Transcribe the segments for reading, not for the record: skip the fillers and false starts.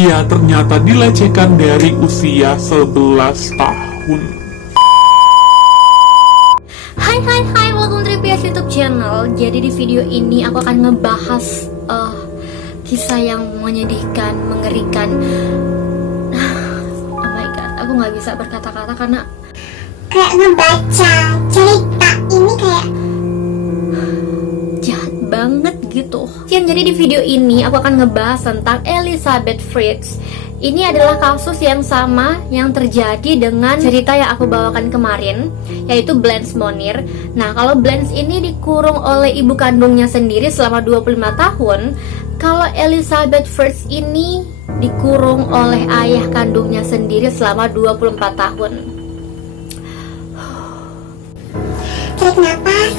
Dia ternyata dilecehkan dari usia 11 tahun. Hai, welcome to PS YouTube channel. Jadi di video ini aku akan ngebahas kisah yang menyedihkan, mengerikan. Oh my god, aku nggak bisa berkata-kata karena kayak ngebaca cerita ini kayak jahat banget gitu. Jadi di video ini aku akan ngebahas tentang Elizabeth Fritz. Ini adalah kasus yang sama yang terjadi dengan cerita yang aku bawakan kemarin, yaitu Blanche Monir. Nah, kalau Blanche ini dikurung oleh ibu kandungnya sendiri selama 25 tahun, kalau Elizabeth Fritz ini dikurung oleh ayah kandungnya sendiri selama 24 tahun.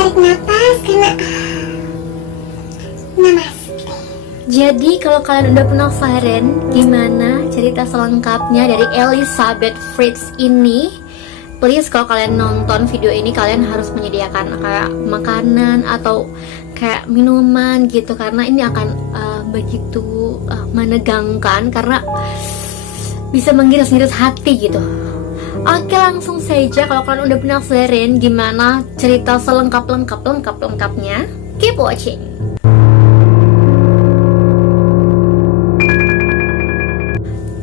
tarik napas karena namas. Jadi kalau kalian udah penasaran gimana cerita selengkapnya dari Elizabeth Fritz ini, please kalau kalian nonton video ini kalian harus menyediakan kayak makanan atau kayak minuman gitu, karena ini akan begitu menegangkan karena bisa mengiris-ngiris hati gitu. Oke, langsung saja kalau kalian udah penasaran gimana cerita selengkapnya, keep watching.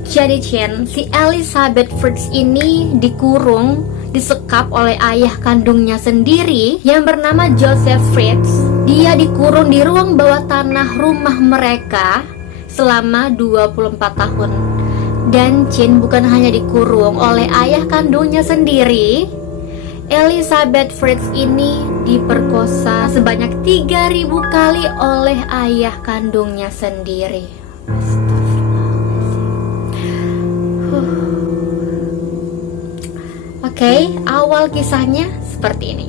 Jadi si Elizabeth Fritz ini disekap oleh ayah kandungnya sendiri yang bernama Joseph Fritz. Dia dikurung di ruang bawah tanah rumah mereka selama 24 tahun. Dan Chin bukan hanya dikurung oleh ayah kandungnya sendiri, Elizabeth Fritz ini diperkosa sebanyak 3.000 kali oleh ayah kandungnya sendiri. Oke, awal kisahnya seperti ini.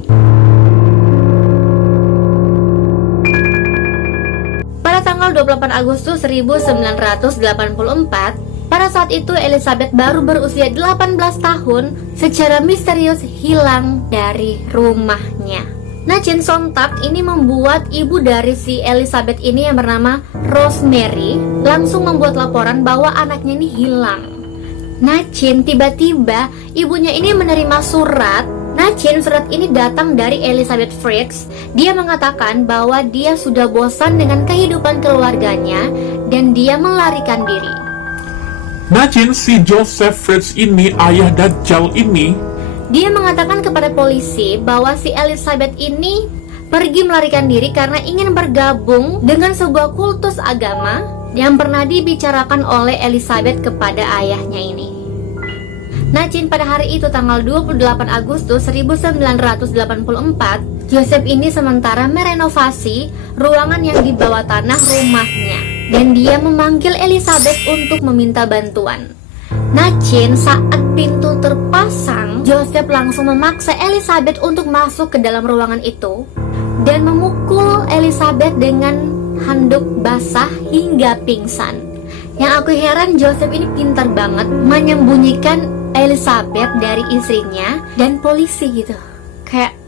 Pada tanggal 28 Agustus 1984, pada saat itu Elizabeth baru berusia 18 tahun, secara misterius hilang dari rumahnya. Nah, Chin sontak ini membuat ibu dari si Elizabeth ini yang bernama Rosemary langsung membuat laporan bahwa anaknya ini hilang. Nah, Chin tiba-tiba ibunya ini menerima surat. Nah, Chin surat ini datang dari Elizabeth Fritz. Dia mengatakan bahwa dia sudah bosan dengan kehidupan keluarganya dan dia melarikan diri. Nah, si Joseph Fritz ini, ayah Dajjal ini, dia mengatakan kepada polisi bahwa si Elizabeth ini pergi melarikan diri karena ingin bergabung dengan sebuah kultus agama yang pernah dibicarakan oleh Elizabeth kepada ayahnya ini. Nah, pada hari itu tanggal 28 Agustus 1984, Joseph ini sementara merenovasi ruangan yang di bawah tanah rumahnya dan dia memanggil Elizabeth untuk meminta bantuan. Nah, saat pintu terpasang, Joseph langsung memaksa Elizabeth untuk masuk ke dalam ruangan itu dan memukul Elizabeth dengan handuk basah hingga pingsan. Yang aku heran, Joseph ini pintar banget menyembunyikan Elizabeth dari istrinya dan polisi gitu. Kayak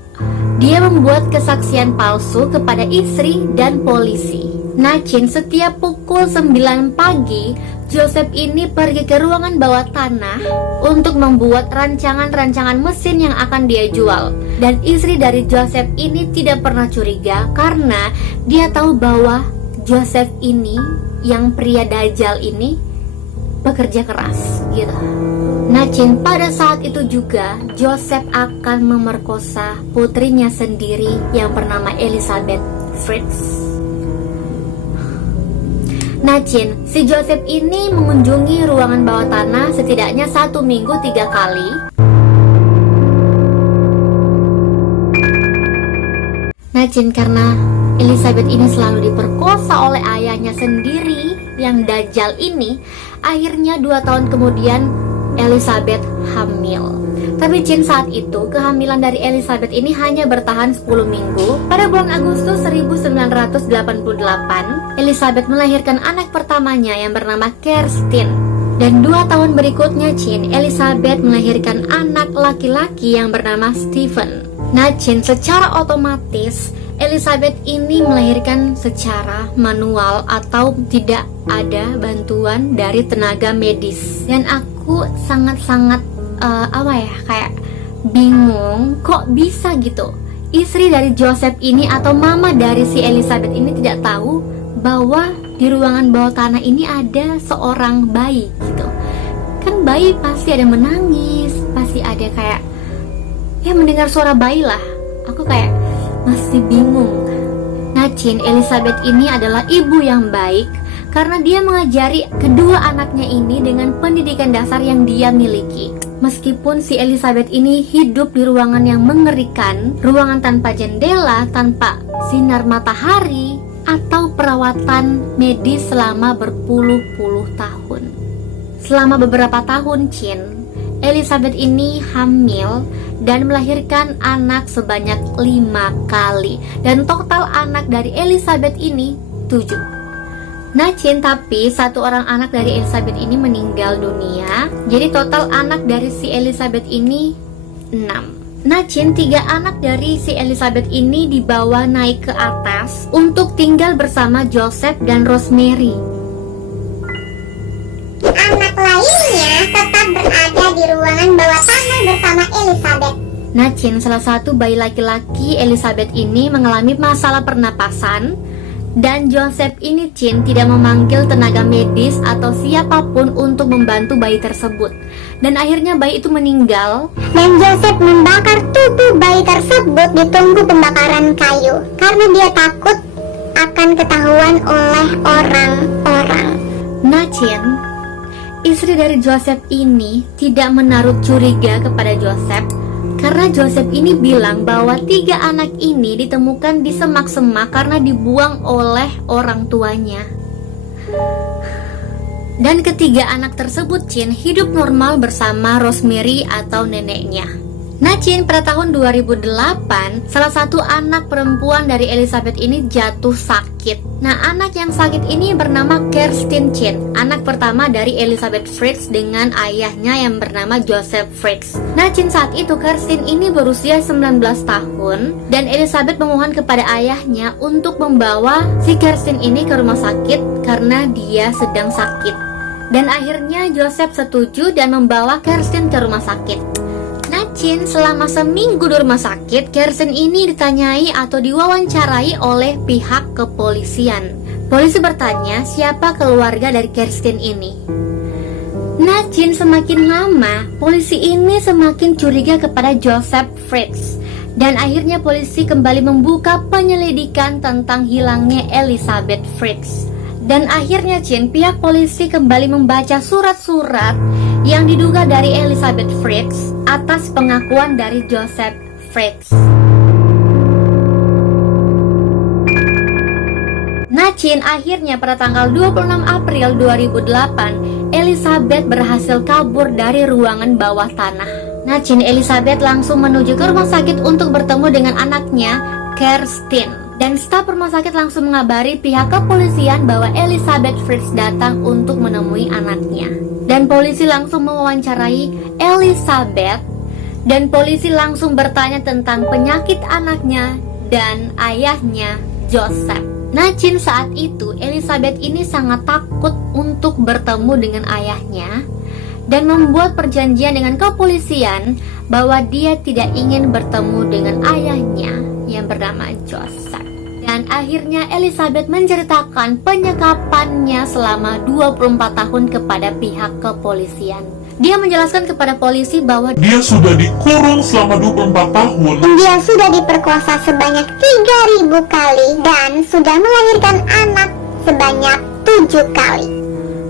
dia membuat kesaksian palsu kepada istri dan polisi. Nah, setiap pukul 9 pagi Joseph ini pergi ke ruangan bawah tanah untuk membuat rancangan-rancangan mesin yang akan dia jual. Dan istri dari Joseph ini tidak pernah curiga karena dia tahu bahwa Joseph ini, yang pria Dajjal ini, bekerja keras gitu. Nah, pada saat itu juga Joseph akan memerkosa putrinya sendiri yang bernama Elizabeth Fritz. Nah, si Joseph ini mengunjungi ruangan bawah tanah setidaknya 1 minggu 3 kali. Nah, karena Elizabeth ini selalu diperkosa oleh ayahnya sendiri yang Dajjal ini, akhirnya 2 tahun kemudian Elizabeth hamil. Tapi saat itu kehamilan dari Elizabeth ini hanya bertahan 10 minggu. Pada bulan Agustus 1988, Elizabeth melahirkan anak pertamanya yang bernama Kerstin. Dan 2 tahun berikutnya Elizabeth melahirkan anak laki-laki yang bernama Stephen. Nah, secara otomatis Elizabeth ini melahirkan secara manual atau tidak ada bantuan dari tenaga medis. Dan aku sangat-sangat kayak bingung kok bisa gitu. Istri dari Joseph ini atau mama dari si Elizabeth ini tidak tahu bahwa di ruangan bawah tanah ini ada seorang bayi gitu. Kan bayi pasti ada menangis, pasti ada kayak mendengar suara bayi lah. Aku kayak masih bingung. Nah, Chin, Elizabeth ini adalah ibu yang baik karena dia mengajari kedua anaknya ini dengan pendidikan dasar yang dia miliki. Meskipun si Elizabeth ini hidup di ruangan yang mengerikan, ruangan tanpa jendela, tanpa sinar matahari, atau perawatan medis selama berpuluh-puluh tahun. Selama beberapa tahun, Chin, Elizabeth ini hamil dan melahirkan anak sebanyak 5 kali. Dan total anak dari Elizabeth ini 7. Nah, Chin, tapi satu orang anak dari Elizabeth ini meninggal dunia. Jadi total anak dari si Elizabeth ini 6. Nah, Chin, 3 anak dari si Elizabeth ini dibawa naik ke atas untuk tinggal bersama Joseph dan Rosemary. Anak lainnya tetap berada di ruangan bawah tanah bersama Elizabeth. Nah, Chin, salah satu bayi laki-laki Elizabeth ini mengalami masalah pernapasan. Dan Joseph ini, Chin, tidak memanggil tenaga medis atau siapapun untuk membantu bayi tersebut. Dan akhirnya bayi itu meninggal. Dan Joseph membakar tubuh bayi tersebut di tungku pembakaran kayu karena dia takut akan ketahuan oleh orang-orang. Nah, Chin, istri dari Joseph ini tidak menaruh curiga kepada Joseph karena Joseph ini bilang bahwa 3 anak ini ditemukan di semak-semak karena dibuang oleh orang tuanya. Dan ketiga anak tersebut, Chin, hidup normal bersama Rosemary atau neneknya. Nah, Chin, pada tahun 2008, salah satu anak perempuan dari Elizabeth ini jatuh sakit. Nah, anak yang sakit ini bernama Kerstin, Chin, anak pertama dari Elizabeth Fritz dengan ayahnya yang bernama Joseph Fritz. Nah, Chin, saat itu Kerstin ini berusia 19 tahun dan Elizabeth memohon kepada ayahnya untuk membawa si Kerstin ini ke rumah sakit karena dia sedang sakit. Dan akhirnya Joseph setuju dan membawa Kerstin ke rumah sakit. Nah, Chin, selama seminggu di rumah sakit, Kerstin ini ditanyai atau diwawancarai oleh pihak kepolisian. Polisi bertanya siapa keluarga dari Kerstin ini. Nah, Chin, semakin lama, polisi ini semakin curiga kepada Joseph Fritz. Dan akhirnya polisi kembali membuka penyelidikan tentang hilangnya Elizabeth Fritz. Dan akhirnya, Chin, pihak polisi kembali membaca surat-surat yang diduga dari Elizabeth Fritz atas pengakuan dari Joseph Fritz. Nah, Chin, akhirnya pada tanggal 26 April 2008, Elizabeth berhasil kabur dari ruangan bawah tanah. Nah, Chin, Elizabeth langsung menuju ke rumah sakit untuk bertemu dengan anaknya, Kerstin. Dan staf rumah sakit langsung mengabari pihak kepolisian bahwa Elizabeth Fritz datang untuk menemui anaknya. Dan polisi langsung mewawancarai Elizabeth. Dan polisi langsung bertanya tentang penyakit anaknya dan ayahnya, Joseph. Nah, Chin, saat itu Elizabeth ini sangat takut untuk bertemu dengan ayahnya dan membuat perjanjian dengan kepolisian bahwa dia tidak ingin bertemu dengan ayahnya yang bernama Joseph. Dan akhirnya Elizabeth menceritakan penyekapannya selama 24 tahun kepada pihak kepolisian. Dia menjelaskan kepada polisi bahwa Dia sudah dikurung selama 24 tahun. Dia sudah diperkosa sebanyak 3.000 kali dan sudah melahirkan anak sebanyak 7 kali.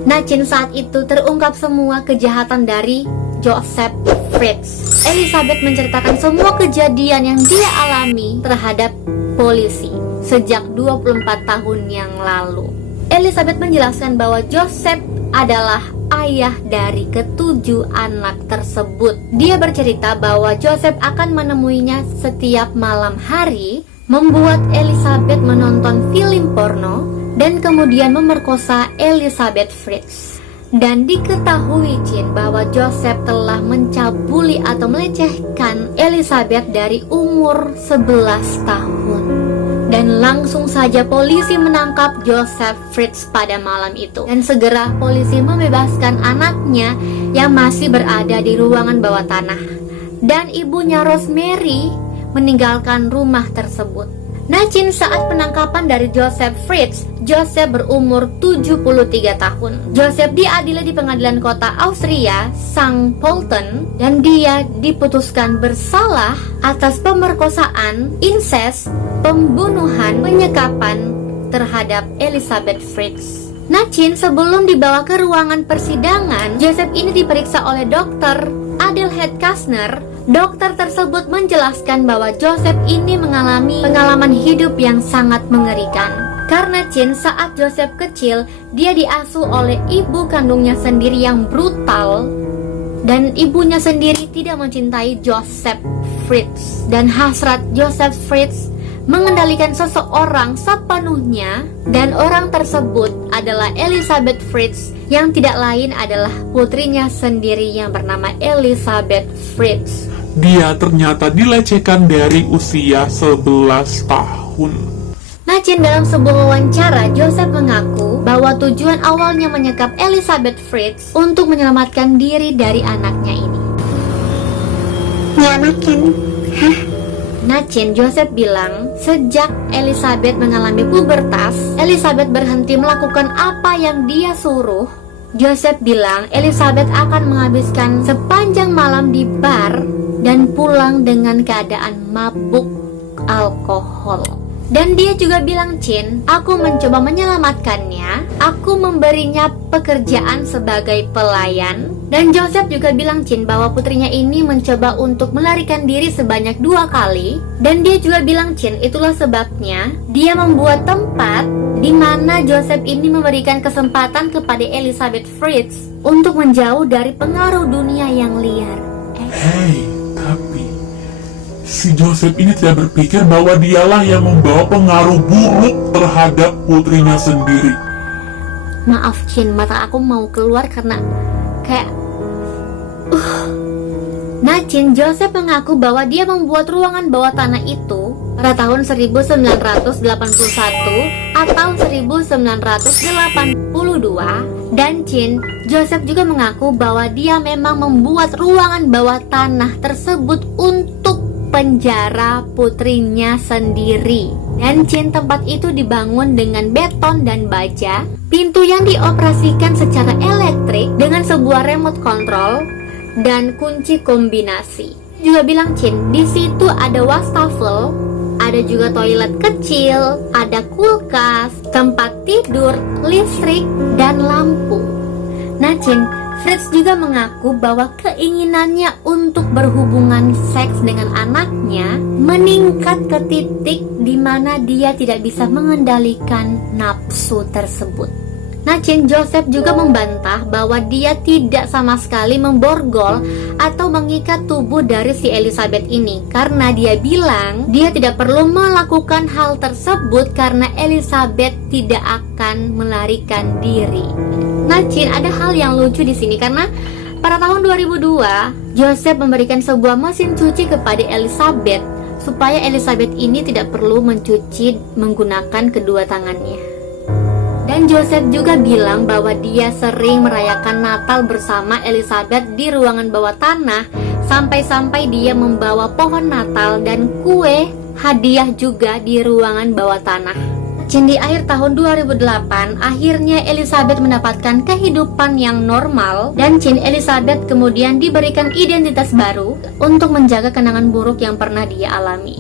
Nah, Chin, saat itu terungkap semua kejahatan dari Joseph Fritz. Elizabeth menceritakan semua kejadian yang dia alami terhadap polisi sejak 24 tahun yang lalu. Elizabeth menjelaskan bahwa Joseph adalah ayah dari ketujuh anak tersebut. Dia bercerita bahwa Joseph akan menemuinya setiap malam hari, membuat Elizabeth menonton film porno, dan kemudian memerkosa Elizabeth Fritz. Dan diketahui, Chin, bahwa Joseph telah mencabuli atau melecehkan Elizabeth dari umur 11 tahun. Dan langsung saja polisi menangkap Joseph Fritz pada malam itu. Dan segera polisi membebaskan anaknya yang masih berada di ruangan bawah tanah. Dan ibunya Rosemary meninggalkan rumah tersebut. Nah, Chin, saat penangkapan dari Joseph Fritz, Joseph berumur 73 tahun. Joseph diadili di pengadilan kota Austria, St. Pölten, dan dia diputuskan bersalah atas pemerkosaan, incest, pembunuhan, penyekapan terhadap Elizabeth Fritz. Nah, Chin, sebelum dibawa ke ruangan persidangan, Joseph ini diperiksa oleh dokter Adelheid Kastner. Dokter tersebut menjelaskan bahwa Joseph ini mengalami pengalaman hidup yang sangat mengerikan. Karena Chin, saat Joseph kecil, dia diasuh oleh ibu kandungnya sendiri yang brutal. Dan ibunya sendiri tidak mencintai Joseph Fritz. Dan hasrat Joseph Fritz mengendalikan seseorang sepenuhnya. Dan orang tersebut adalah Elizabeth Fritz, yang tidak lain adalah putrinya sendiri yang bernama Elizabeth Fritz. Dia ternyata dilecehkan dari usia 11 tahun. Nah, Chin, dalam sebuah wawancara, Joseph mengaku bahwa tujuan awalnya menyekap Elizabeth Fritz untuk menyelamatkan diri dari anaknya ini. Menyelamatkan? Hah? Nah, Chin, Joseph bilang sejak Elizabeth mengalami pubertas, Elizabeth berhenti melakukan apa yang dia suruh. Joseph bilang Elizabeth akan menghabiskan sepanjang malam di bar dan pulang dengan keadaan mabuk alkohol. Dan dia juga bilang, Chin, aku mencoba menyelamatkannya, aku memberinya pekerjaan sebagai pelayan. Dan Joseph juga bilang, Chin, bahwa putrinya ini mencoba untuk melarikan diri sebanyak 2 kali. Dan dia juga bilang, Chin, itulah sebabnya dia membuat tempat di mana Joseph ini memberikan kesempatan kepada Elizabeth Fritz untuk menjauh dari pengaruh dunia yang liar. Hei, tapi si Joseph ini tidak berpikir bahwa dialah yang membawa pengaruh buruk terhadap putrinya sendiri. Maaf, Chin, mata aku mau keluar karena kayak Nah, Chin, Joseph mengaku bahwa dia membuat ruangan bawah tanah itu pada tahun 1981 atau 1982. Dan Chin, Joseph juga mengaku bahwa dia memang membuat ruangan bawah tanah tersebut untuk penjara putrinya sendiri. Dan Chin, tempat itu dibangun dengan beton dan baja. Pintu yang dioperasikan secara elektrik dengan sebuah remote control dan kunci kombinasi. Juga bilang, Chin, di situ ada wastafel, ada juga toilet kecil, ada kulkas, tempat tidur, listrik, dan lampu. Nah, Chin, Fritz juga mengaku bahwa keinginannya untuk berhubungan seks dengan anaknya meningkat ke titik di mana dia tidak bisa mengendalikan nafsu tersebut. Nah, Chin, Joseph juga membantah bahwa dia tidak sama sekali memborgol atau mengikat tubuh dari si Elizabeth ini, karena dia bilang dia tidak perlu melakukan hal tersebut karena Elizabeth tidak akan melarikan diri. Nah, Chin, ada hal yang lucu di sini karena pada tahun 2002 Joseph memberikan sebuah mesin cuci kepada Elizabeth supaya Elizabeth ini tidak perlu mencuci menggunakan kedua tangannya. Dan Joseph juga bilang bahwa dia sering merayakan Natal bersama Elizabeth di ruangan bawah tanah, sampai-sampai dia membawa pohon Natal dan kue hadiah juga di ruangan bawah tanah. Chin, di akhir tahun 2008, akhirnya Elizabeth mendapatkan kehidupan yang normal. Dan Chin, Elizabeth kemudian diberikan identitas baru untuk menjaga kenangan buruk yang pernah dia alami.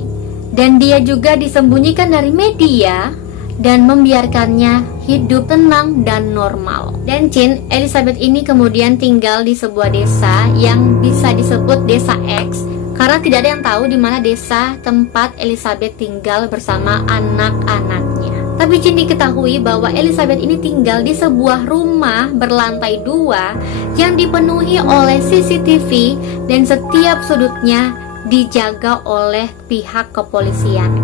Dan dia juga disembunyikan dari media dan membiarkannya hidup tenang dan normal. Dan Chin, Elizabeth ini kemudian tinggal di sebuah desa yang bisa disebut desa X, karena tidak ada yang tahu di mana desa tempat Elizabeth tinggal bersama anak-anaknya. Tapi Chin, diketahui bahwa Elizabeth ini tinggal di sebuah rumah berlantai 2 yang dipenuhi oleh CCTV dan setiap sudutnya dijaga oleh pihak kepolisian.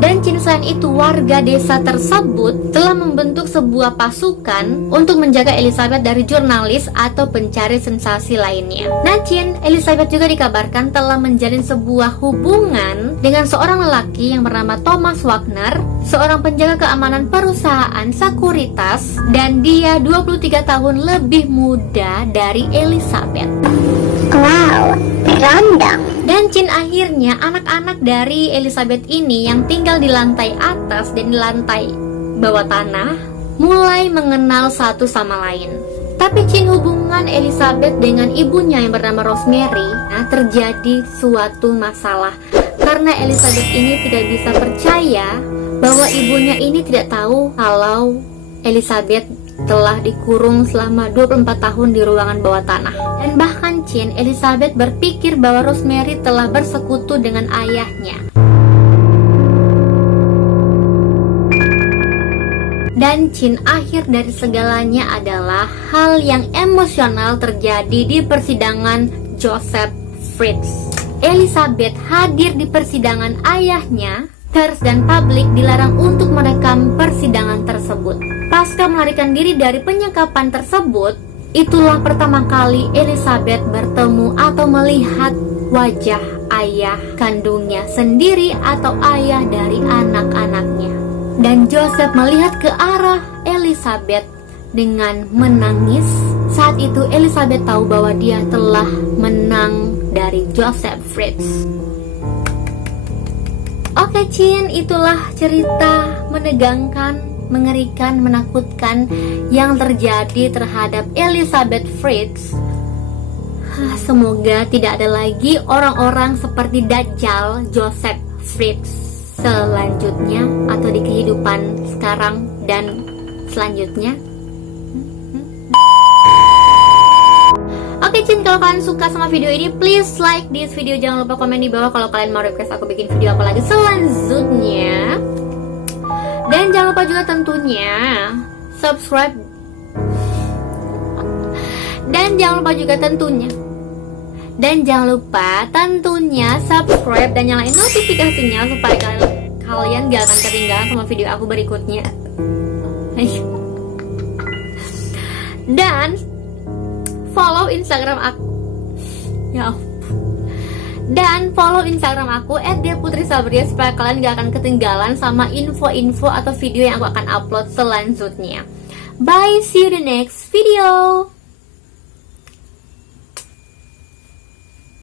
Dan Chin, selain itu warga desa tersebut telah membentuk sebuah pasukan untuk menjaga Elizabeth dari jurnalis atau pencari sensasi lainnya. Nah Chin, Elizabeth juga dikabarkan telah menjalin sebuah hubungan dengan seorang lelaki yang bernama Thomas Wagner, seorang penjaga keamanan perusahaan sekuritas, dan dia 23 tahun lebih muda dari Elizabeth. Wow, berondong. Dan Chin, akhirnya anak-anak dari Elizabeth ini yang tinggal di lantai atas dan di lantai bawah tanah mulai mengenal satu sama lain. Tapi Chin, hubungan Elizabeth dengan ibunya yang bernama Rosemary terjadi suatu masalah karena Elizabeth ini tidak bisa percaya bahwa ibunya ini tidak tahu kalau Elizabeth telah dikurung selama 24 tahun di ruangan bawah tanah. Dan bahkan Chin, Elizabeth berpikir bahwa Rosemary telah bersekutu dengan ayahnya. Dan Chin, akhir dari segalanya adalah hal yang emosional terjadi di persidangan Joseph Fritz. Elizabeth hadir di persidangan ayahnya. Pers dan publik dilarang untuk merekam persidangan tersebut. Pasca melarikan diri dari penyekapan tersebut, itulah pertama kali Elizabeth bertemu atau melihat wajah ayah kandungnya sendiri atau ayah dari anak-anaknya. Dan Joseph melihat ke arah Elizabeth dengan menangis. Saat itu Elizabeth tahu bahwa dia telah menang dari Joseph Fritz. Oke Chin, itulah cerita menegangkan, mengerikan, menakutkan yang terjadi terhadap Elizabeth Fritz. Semoga tidak ada lagi orang-orang seperti Dajjal Joseph Fritz selanjutnya atau di kehidupan sekarang dan selanjutnya. Oke Chin, kalau kalian suka sama video ini, please like this video. Jangan lupa komen di bawah kalau kalian mau request aku bikin video apa lagi selanjutnya. Dan jangan lupa juga tentunya subscribe. Dan jangan lupa subscribe dan nyalain notifikasinya supaya kalian gak akan ketinggalan sama video aku berikutnya. Dan follow Instagram aku. Dan follow Instagram aku @diaputrisabria supaya kalian gak akan ketinggalan sama info-info atau video yang aku akan upload selanjutnya. Bye, see you the next video.